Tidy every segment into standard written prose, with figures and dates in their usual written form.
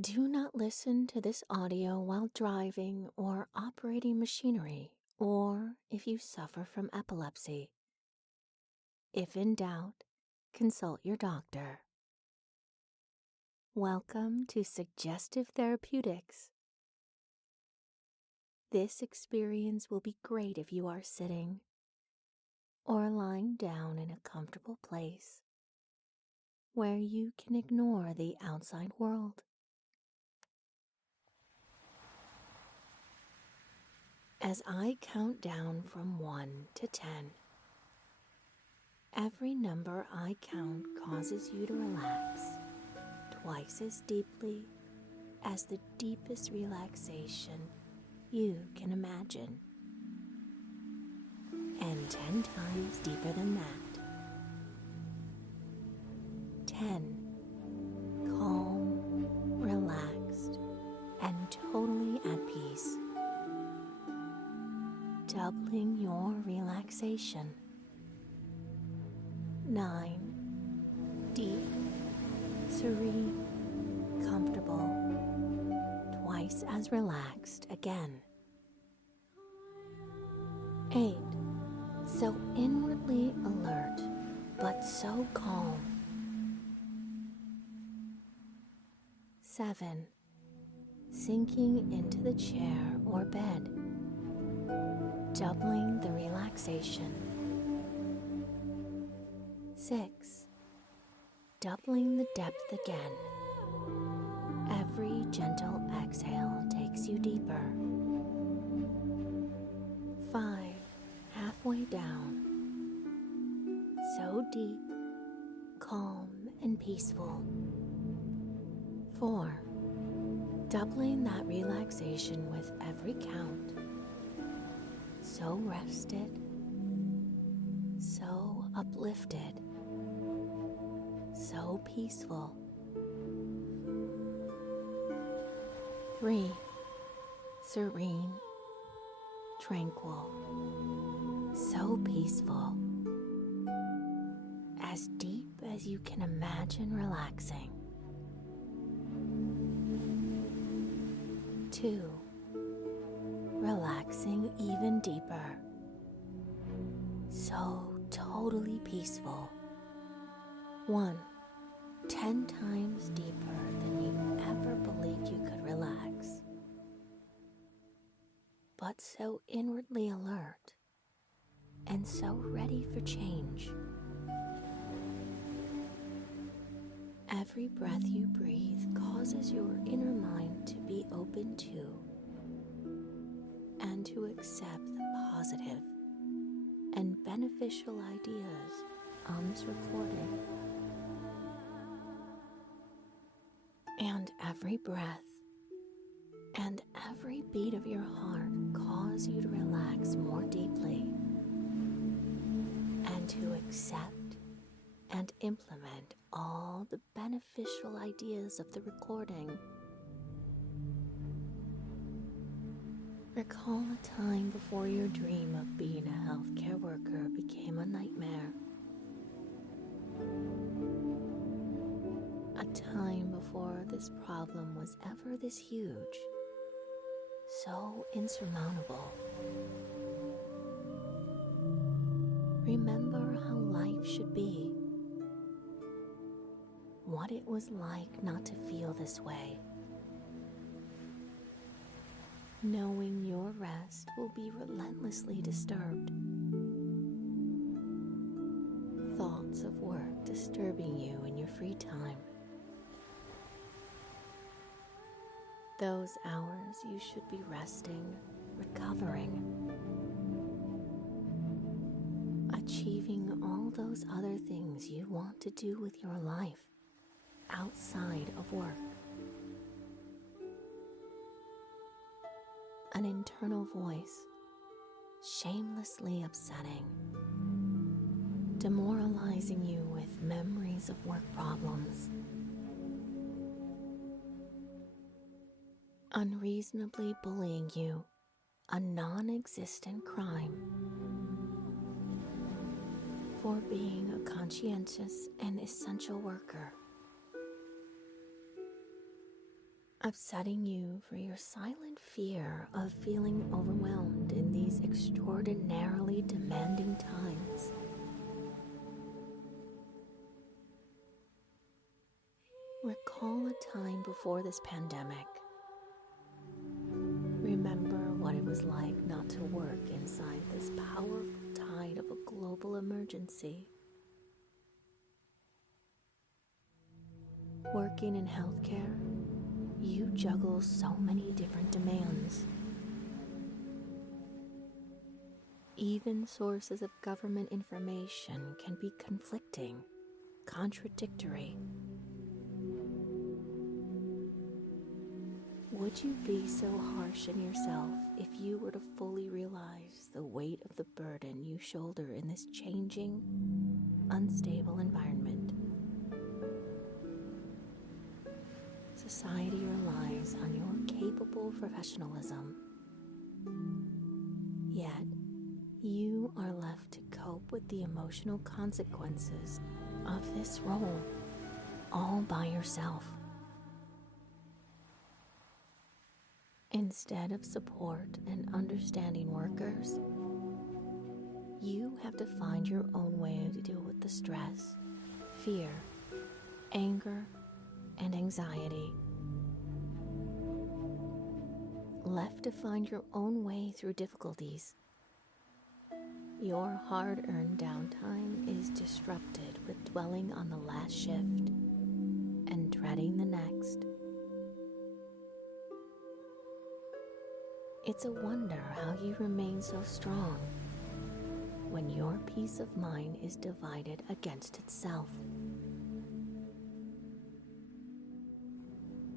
Do not listen to this audio while driving or operating machinery, or if you suffer from epilepsy. If in doubt, consult your doctor. Welcome to Suggestive Therapeutics. This experience will be great if you are sitting or lying down in a comfortable place where you can ignore the outside world. As I count down from 1 to 10, every number I count causes you to relax twice as deeply as the deepest relaxation you can imagine, and 10 times deeper than that. 10. Calm, relaxed, and totally at peace. Doubling your relaxation. 9. Deep, serene, comfortable, twice as relaxed again. 8. So inwardly alert, but so calm. 7. Sinking into the chair or bed, doubling the relaxation. 6. Doubling the depth again. Every gentle exhale takes you deeper. 5. Halfway down. So deep, calm, and peaceful. 4. Doubling that relaxation with every count. So rested, so uplifted, so peaceful. 3. Serene, tranquil, so peaceful, as deep as you can imagine relaxing. 2. Relaxing even deeper, so totally peaceful. 1. 10 times deeper than you ever believed you could relax, but so inwardly alert and so ready for change. Every breath you breathe causes your inner mind to be open to and to accept the positive and beneficial ideas on this recording. And every breath and every beat of your heart cause you to relax more deeply and to accept and implement all the beneficial ideas of the recording. Recall a time before your dream of being a healthcare worker became a nightmare. A time before this problem was ever this huge, so insurmountable. Remember how life should be, what it was like not to feel this way, knowing your rest will be relentlessly disturbed. Thoughts of work disturbing you in your free time. Those hours you should be resting, recovering, achieving all those other things you want to do with your life outside of work. An internal voice, shamelessly upsetting, demoralizing you with memories of work problems, unreasonably bullying you, a non-existent crime, for being a conscientious and essential worker. upsetting you for your silent fear of feeling overwhelmed in these extraordinarily demanding times. Recall a time before this pandemic. Remember what it was like not to work inside this powerful tide of a global emergency. Working in healthcare, you juggle so many different demands. Even sources of government information can be conflicting, contradictory. Would you be so harsh on yourself if you were to fully realize the weight of the burden you shoulder in this changing, unstable environment? Society relies on your capable professionalism, yet you are left to cope with the emotional consequences of this role all by yourself. Instead of support and understanding workers, you have to find your own way to deal with the stress, fear, anger, and anxiety. Left to find your own way through difficulties, your hard-earned downtime is disrupted with dwelling on the last shift and dreading the next. It's a wonder how you remain so strong when your peace of mind is divided against itself.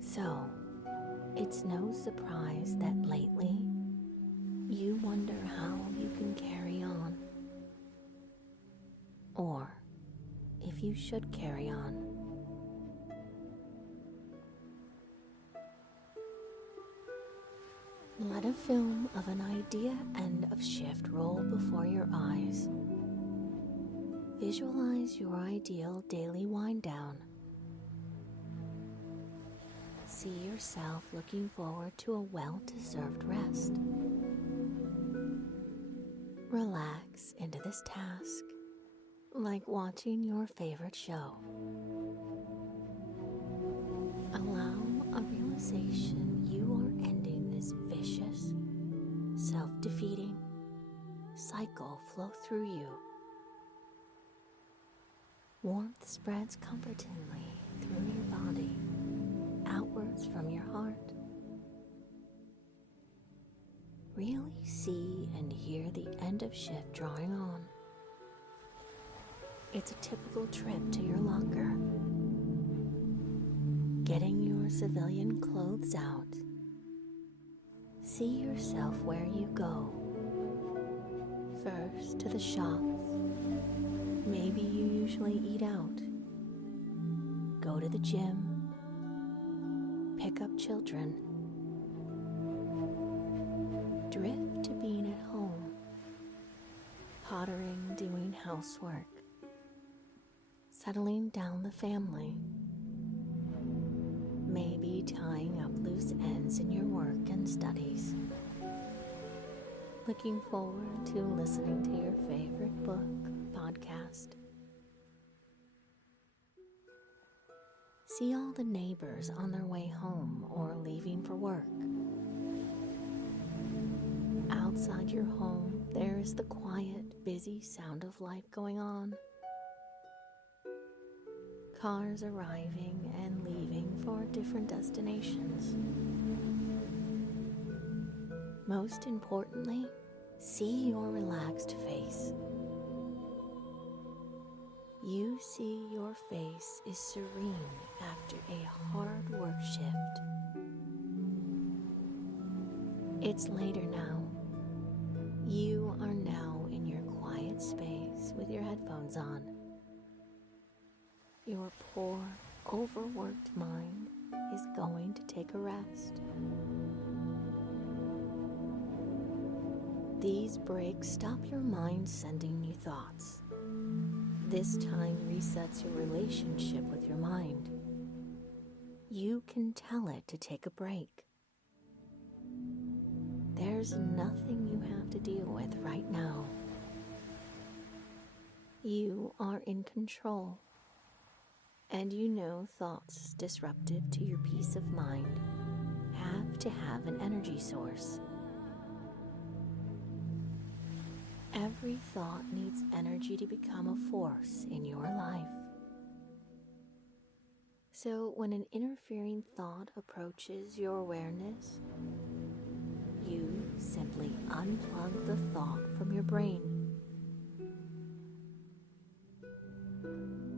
So, it's no surprise that lately you wonder how you can carry on, or if you should carry on. Let a film of an idea end of shift roll before your eyes. Visualize your ideal daily wind down. See yourself looking forward to a well-deserved rest. Relax into this task, like watching your favorite show. Allow a realization you are ending this vicious, self-defeating cycle flow through you. Warmth spreads comfortingly through your body, outwards from your heart. Really see and hear the end of shift drawing on. It's a typical trip to your locker. Getting your civilian clothes out. See yourself where you go. First to the shops. Maybe you usually eat out. Go to the gym. Pick up children. Drift to being at home. Pottering, doing housework. Settling down the family. Maybe tying up loose ends in your work and studies. Looking forward to listening to your favorite book or podcast. See all the neighbors on their way home or leaving for work. Outside your home, there is the quiet, busy sound of life going on. Cars arriving and leaving for different destinations. Most importantly, see your relaxed face. You see your face is serene after a hard work shift. It's later now. You are now in your quiet space with your headphones on. Your poor, overworked mind is going to take a rest. These breaks stop your mind sending you thoughts. This time resets your relationship with your mind. you can tell it to take a break. There's nothing you have to deal with right now. You are in control, and you know thoughts disruptive to your peace of mind have to have an energy source. Every thought needs energy to become a force in your life. So when an interfering thought approaches your awareness, you simply unplug the thought from your brain.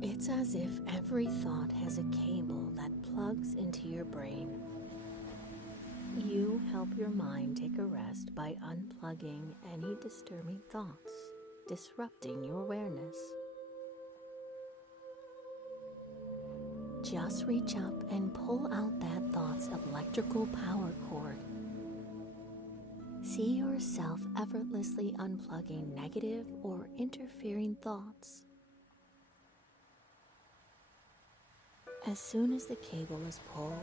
It's as if every thought has a cable that plugs into your brain. You help your mind take a rest by unplugging any disturbing thoughts, disrupting your awareness. Just reach up and pull out that thought's electrical power cord. See yourself effortlessly unplugging negative or interfering thoughts. As soon as the cable is pulled,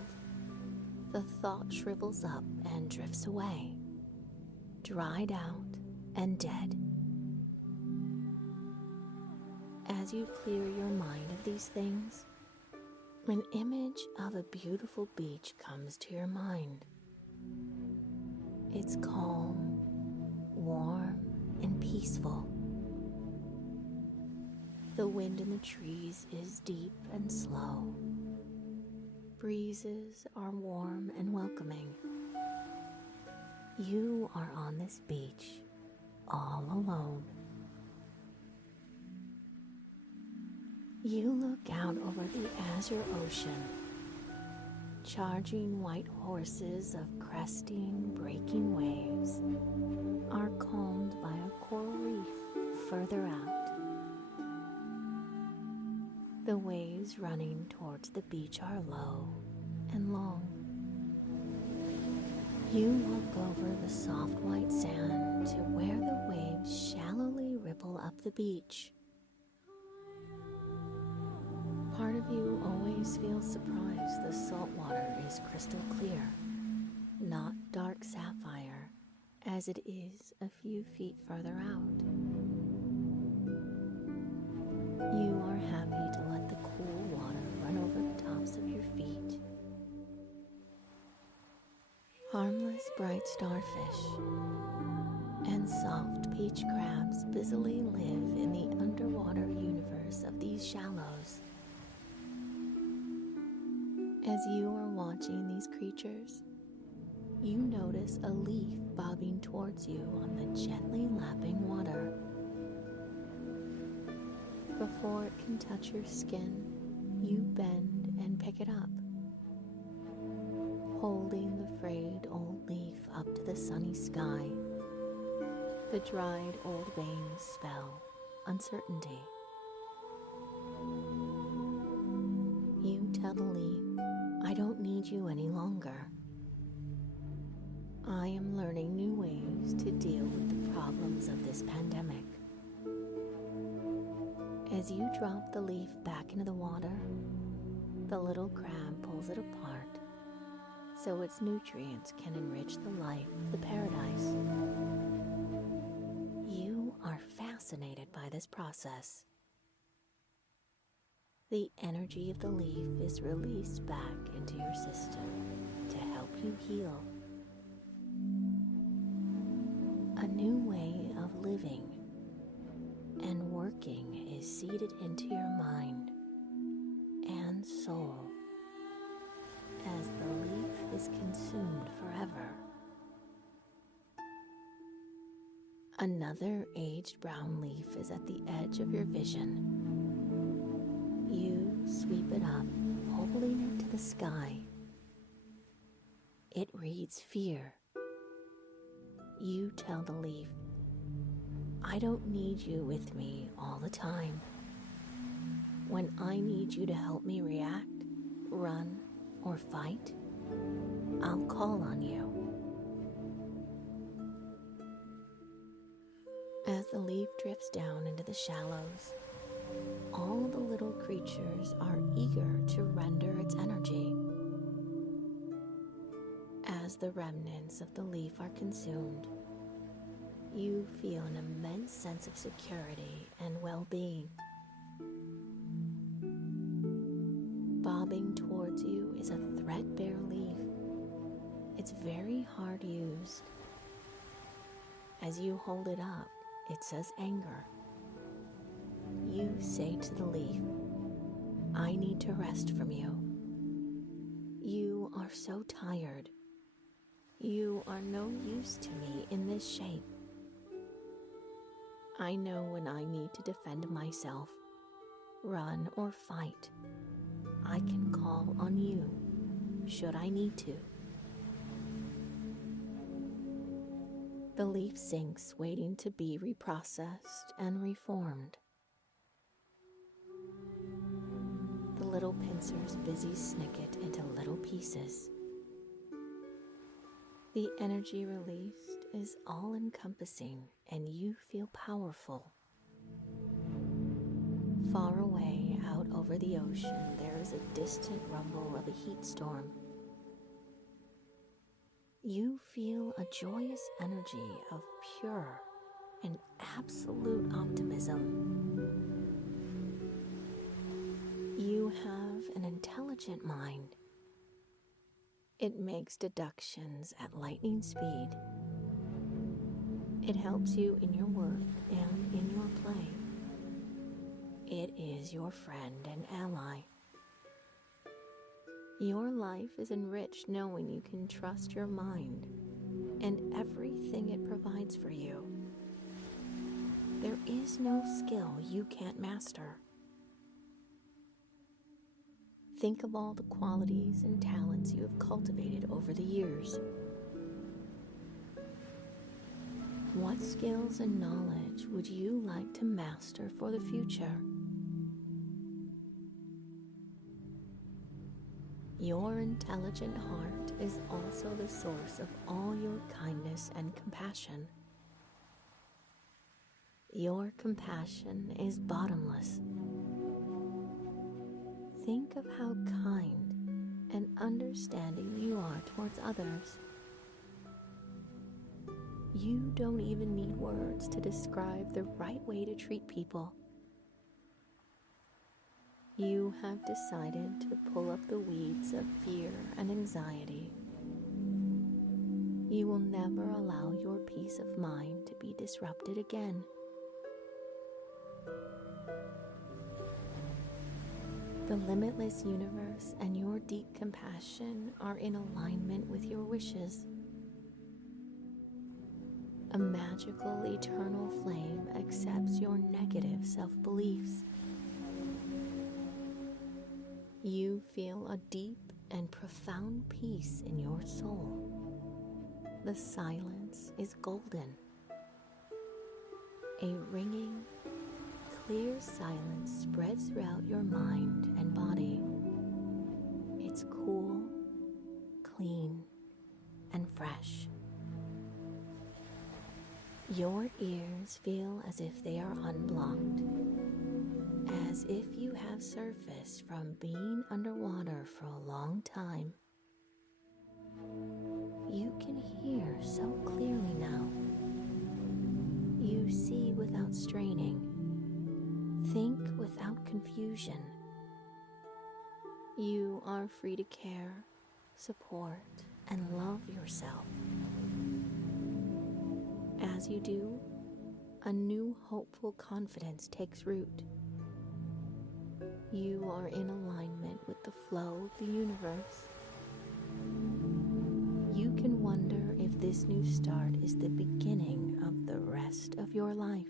the thought shrivels up and drifts away, dried out and dead. As you clear your mind of these things, an image of a beautiful beach comes to your mind. It's calm, warm, and peaceful. The wind in the trees is deep and slow. Breezes are warm and welcoming. You are on this beach, all alone. You look out over the azure ocean. Charging white horses of cresting, breaking waves are calmed by a coral reef further out. The waves running towards the beach are low and long. You look over the soft white sand to where the waves shallowly ripple up the beach. Part of you always feels surprised the salt water is crystal clear, not dark sapphire, as it is a few feet further out. You are happy to let the cool water run over the tops of your feet. Harmless bright starfish and soft peach crabs busily live in the underwater universe of these shallows. As you are watching these creatures, you notice a leaf bobbing towards you on the gently lapping water. Before it can touch your skin, you bend and pick it up, holding the frayed old leaf up to the sunny sky. The dried old veins spell uncertainty. You tell the leaf, I don't need you any longer. I am learning new ways to deal with the problems of this pandemic. As you drop the leaf back into the water, the little crab pulls it apart so its nutrients can enrich the life of the paradise. You are fascinated by this process. The energy of the leaf is released back into your system to help you heal. A new way of living and working is seeded into your mind and soul as the leaf is consumed forever. Another aged brown leaf is at the edge of your vision. You sweep it up, holding it to the sky. It reads fear. You tell the leaf, I don't need you with me all the time. When I need you to help me react, run, or fight, I'll call on you. As the leaf drifts down into the shallows, all the little creatures are eager to render its energy. As the remnants of the leaf are consumed, you feel an immense sense of security and well-being. Bobbing towards you is a threadbare leaf. It's very hard used. As you hold it up, it says anger. You say to the leaf, "I need to rest from you. You are so tired. You are no use to me in this shape. I know when I need to defend myself, run or fight. I can call on you, should I need to." The leaf sinks, waiting to be reprocessed and reformed. The little pincers busy snick it into little pieces. The energy released is all-encompassing, and you feel powerful. Far away out over the ocean, there is a distant rumble of a heat storm. You feel a joyous energy of pure and absolute optimism. You have an intelligent mind. It makes deductions at lightning speed. It helps you in your work and in your play. It is your friend and ally. Your life is enriched knowing you can trust your mind and everything it provides for you. There is no skill you can't master. Think of all the qualities and talents you have cultivated over the years. What skills and knowledge would you like to master for the future? Your intelligent heart is also the source of all your kindness and compassion. Your compassion is bottomless. Think of how kind and understanding you are towards others. You don't even need words to describe the right way to treat people. You have decided to pull up the weeds of fear and anxiety. You will never allow your peace of mind to be disrupted again. The limitless universe and your deep compassion are in alignment with your wishes. A magical eternal flame accepts your negative self-beliefs. You feel a deep and profound peace in your soul. The silence is golden. A ringing, clear silence spreads throughout your mind and body. It's cool, clean, and fresh. Your ears feel as if they are unblocked, as if you have surfaced from being underwater for a long time. You can hear so clearly now. You see without straining. Think without confusion. You are free to care, support, and love yourself. As you do, a new hopeful confidence takes root. You are in alignment with the flow of the universe. You can wonder if this new start is the beginning of the rest of your life.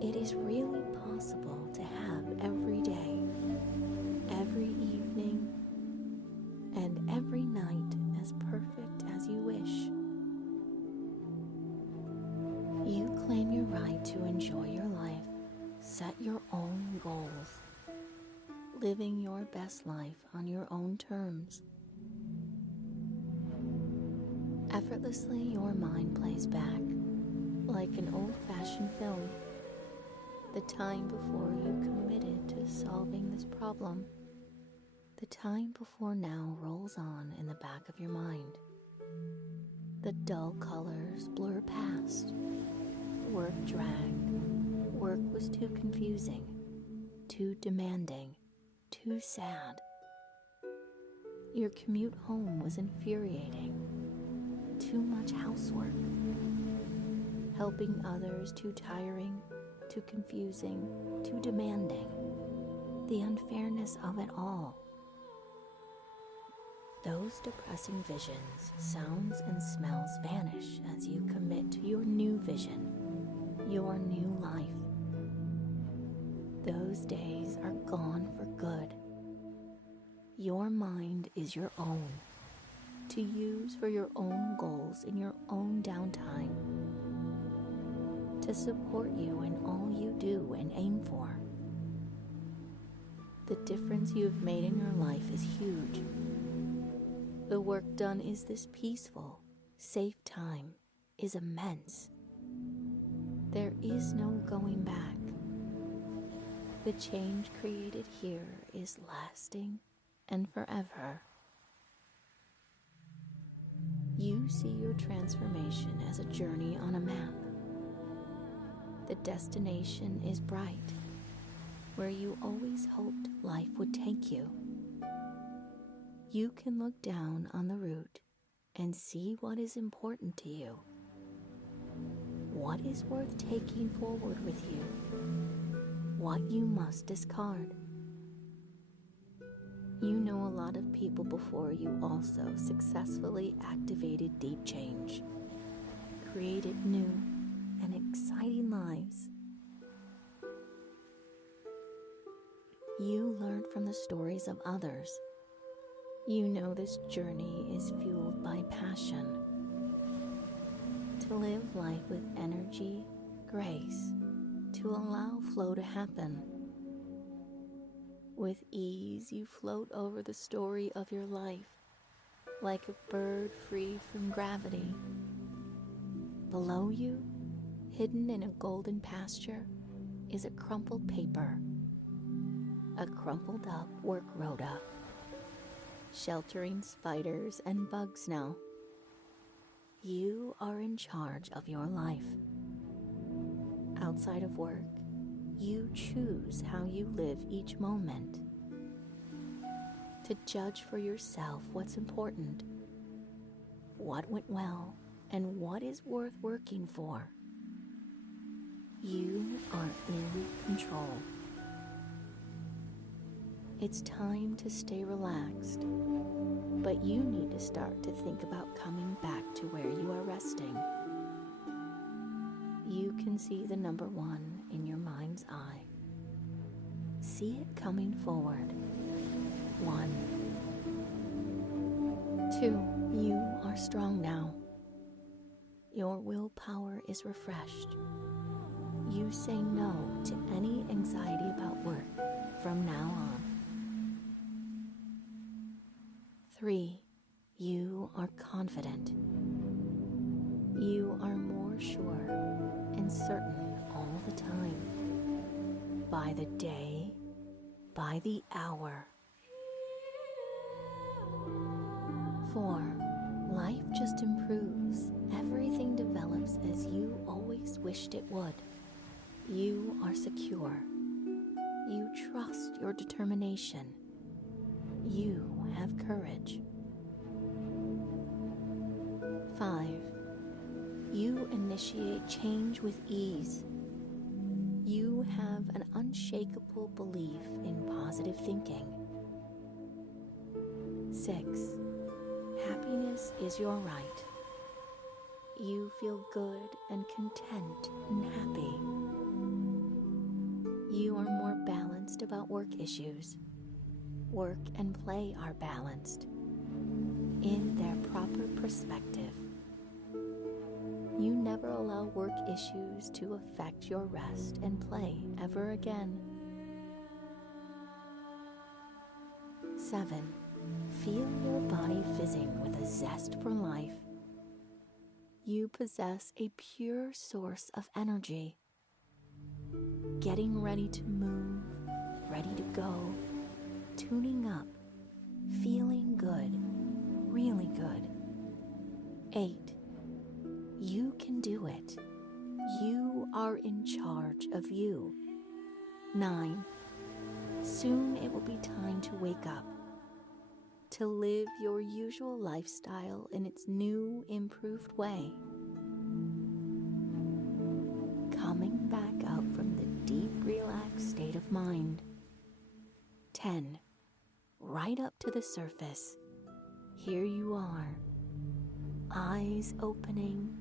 It is really possible to have every day, every evening, and every night as perfect as you wish. You claim your right to enjoy your life, set your own goals, living your best life on your own terms. Effortlessly, your mind plays back, like an old-fashioned film, the time before you committed to solving this problem. The time before now rolls on in the back of your mind. The dull colors blur past. Work dragged. Work was too confusing, too demanding, too sad. Your commute home was infuriating. Too much housework. Helping others too tiring, too confusing, too demanding. The unfairness of it all. Those depressing visions, sounds, and smells vanish as you commit to your new vision, your new life. Those days are gone for good. Your mind is your own, to use for your own goals in your own downtime, to support you in all you do and aim for. The difference you have made in your life is huge. The work done is this peaceful, safe time is immense. There is no going back. The change created here is lasting and forever. You see your transformation as a journey on a map. The destination is bright, where you always hoped life would take you. You can look down on the route and see what is important to you, what is worth taking forward with you, what you must discard. You know a lot of people before you also successfully activated deep change, created new and exciting lives. You learned from the stories of others. You know this journey is fueled by passion. To live life with energy, grace, to allow flow to happen. With ease, you float over the story of your life, like a bird free from gravity. Below you, hidden in a golden pasture, is a crumpled paper, a crumpled up work rota, sheltering spiders and bugs now. You are in charge of your life. Outside of work, you choose how you live each moment. To judge for yourself what's important, what went well, and what is worth working for. You are in control. It's time to stay relaxed, but you need to start to think about coming back to where you are resting. You can see the number 1 in your mind's eye. See it coming forward. 1. 2. You are strong now. Your willpower is refreshed. You say no to any anxiety about work from now on. 3. You are confident. You are more sure and certain all the time. By the day, by the hour. 4. Life just improves. Everything develops as you always wished it would. You are secure. You trust your determination. You have courage. 5. You initiate change with ease. You have an unshakable belief in positive thinking. 6. Happiness is your right. You feel good and content and happy. You are more balanced about work issues. Work and play are balanced in their proper perspective. You never allow work issues to affect your rest and play ever again. 7. Feel your body fizzing with a zest for life. You possess a pure source of energy. Getting ready to move, ready to go, tuning up, feeling good, really good. 8. You can do it. You are in charge of you. 9. Soon it will be time to wake up, to live your usual lifestyle in its new, improved way. Coming back out from the deep, relaxed state of mind. 10. Right up to the surface. Here you are, eyes opening,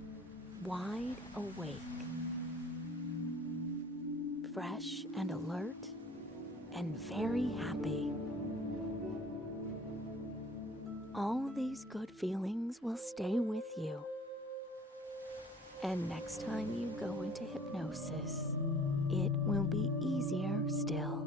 wide awake, fresh and alert, and very happy. All these good feelings will stay with you. And next time you go into hypnosis, it will be easier still.